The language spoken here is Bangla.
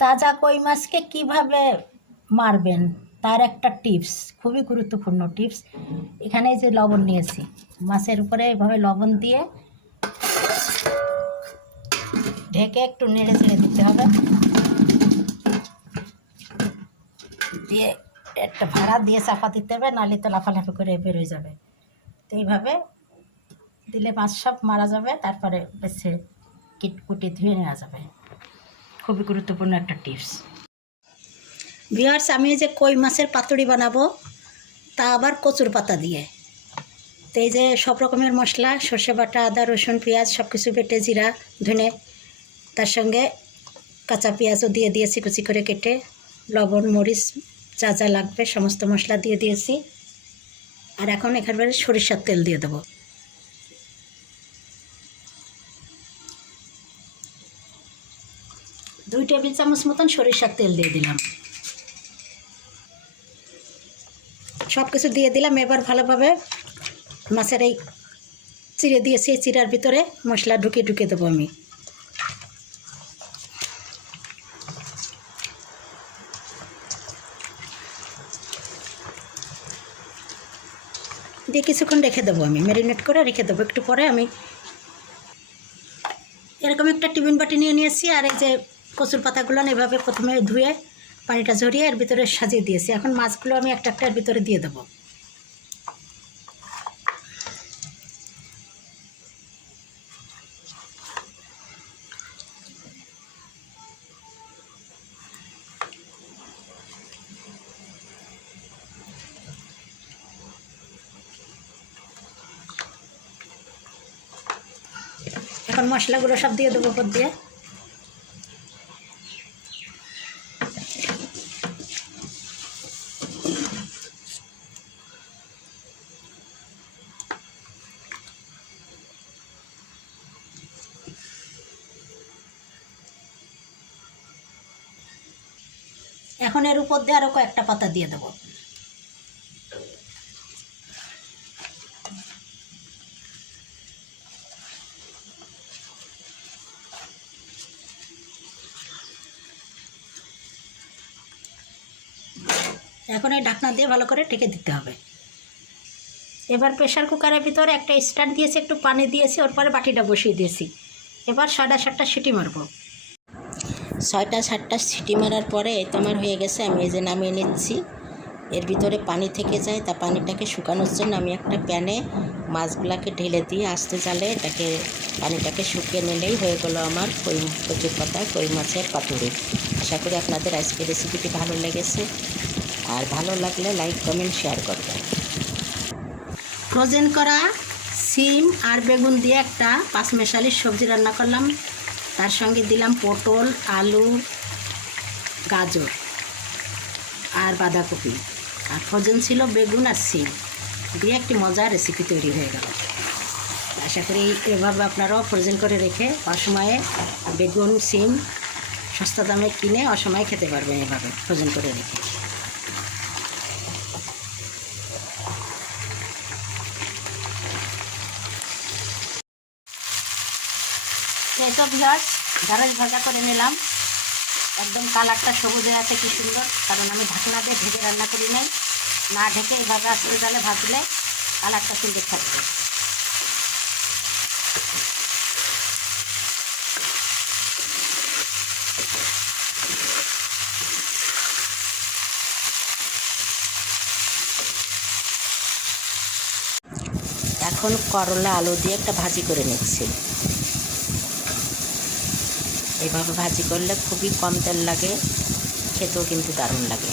তাজা কই মাছকে কীভাবে মারবেন? তার একটা টিপস, খুবই গুরুত্বপূর্ণ টিপস। এখানে যে লবণ নিয়েছি, মাছের উপরে এভাবে লবণ দিয়ে ঢেকে একটু নেড়ে চেড়ে দিতে হবে। দিয়ে একটা ভাড়া দিয়ে চাপা দিতে হবে, নাহলে তো লাফালাফি করে বেরোয় যাবে। তো এইভাবে দিলে মাছ সব মারা যাবে, তারপরে বেছে কিটকুটি ধুয়ে নেওয়া যাবে। খুবই গুরুত্বপূর্ণ একটা টিপস। ভিওয়ার্স আমি যে কই মাছের পাতুড়ি বানাবো, তা আবার কচুর পাতা দিয়ে। তো এই যে সব রকমের মশলা, সর্ষে বাটা, আদা, রসুন, পেঁয়াজ সব কিছু বেটে জিরা, ধনে, তার সঙ্গে কাঁচা পেঁয়াজও দিয়ে দিয়েছি কুচি করে কেটে। লবণ, মরিচ, যা যা লাগবে, সমস্ত মশলা দিয়ে দিয়েছি। আর এখন এখানে সরিষার তেল দিয়ে দেবো। দুই টেবিল চামচ মতন সরিষার তেল দিয়ে দিলাম। সব কিছু দিয়ে দিলাম। এবার ভালোভাবে মাছের এই চিড়ে দিয়েছি এই চিরার ভিতরে মশলা ঢুকিয়ে ঢুকিয়ে দেবো আমি। দিয়ে কিছুক্ষণ রেখে দেবো আমি। ম্যারিনেট করে রেখে দেবো। একটু পরে আমি এরকম একটা টিফিন বাটি নিয়ে নিয়েছি। আর এই যে কচুর পাতাগুলো এভাবে প্রথমে ধুয়ে পানিটা ঝরিয়ে এর ভিতরে সাজিয়ে দিয়েছি। এখন মাছগুলো আমি একটা একটা এর ভিতরে দিয়ে দেবো। এখন মশলাগুলো সব দিয়ে দেবো উপর দিয়ে। এখন এর উপর দিয়ে আরও কয়েকটা পাতা দিয়ে দেবো। এখন এই ঢাকনা দিয়ে ভালো করে ঢেকে দিতে হবে। এবার প্রেশার কুকারের ভিতরে একটা স্ট্যান্ড দিয়েছি, একটু পানি দিয়েছি, ওর পরে বাটিটা বসিয়ে দিয়েছি। এবার ছয়টা সাতটা সিটি মারবো। ছয়টা, সাতটা সিটি মারার পরে তোমার হয়ে গেছে, আমি এই যে নামিয়ে নিচ্ছি। এর ভিতরে পানি থেকে যায়, তা পানিটাকে শুকানোর জন্য আমি একটা প্যানে মাছগুলাকে ঢেলে দিয়ে আস্তে জালে এটাকে, পানিটাকে শুকিয়ে নিলেই হয়ে গেলো আমার কই, কচুর পাতা, কই মাছের পাতুরি। আশা করি আপনাদের আজকের রেসিপিটি ভালো লেগেছে। আর ভালো লাগলে লাইক কমেন্ট শেয়ার করবেন। ফ্রোজেন করা, সিম আর বেগুন দিয়ে একটা পাঁচমেশালির সবজি রান্না করলাম। তার সঙ্গে দিলাম পটল, আলু, গাজর আর বাঁধাকপি। আর ফজন ছিল বেগুন আর সিম। দিয়ে একটি মজার রেসিপি তৈরি হয়ে গেল। আশা করি এভাবে আপনারাও ফ্রোজেন করে রেখে অসময়ে বেগুন, সিম, সস্তা দামে কিনে অসময়ে খেতে পারবেন এভাবে ফ্রোজেন করে রেখে। এই তো ঢাড়স ভাজা করে নিলাম। একদম কালারটা সবুজে আছে, কি সুন্দর। কারণ আমি ঢাকনা দিয়ে ঢেকে রান্না করি নাই। না ঢেকে এইভাবে আসলে তাহলে ভাজলে কালারটা সুন্দর থাকবে। এখন করলা আলু দিয়ে একটা ভাজি করে নিচ্ছি। এভাবে ভাজি করলে খুবই কম তেল লাগে খেতেও কিন্তু দারুণ লাগে।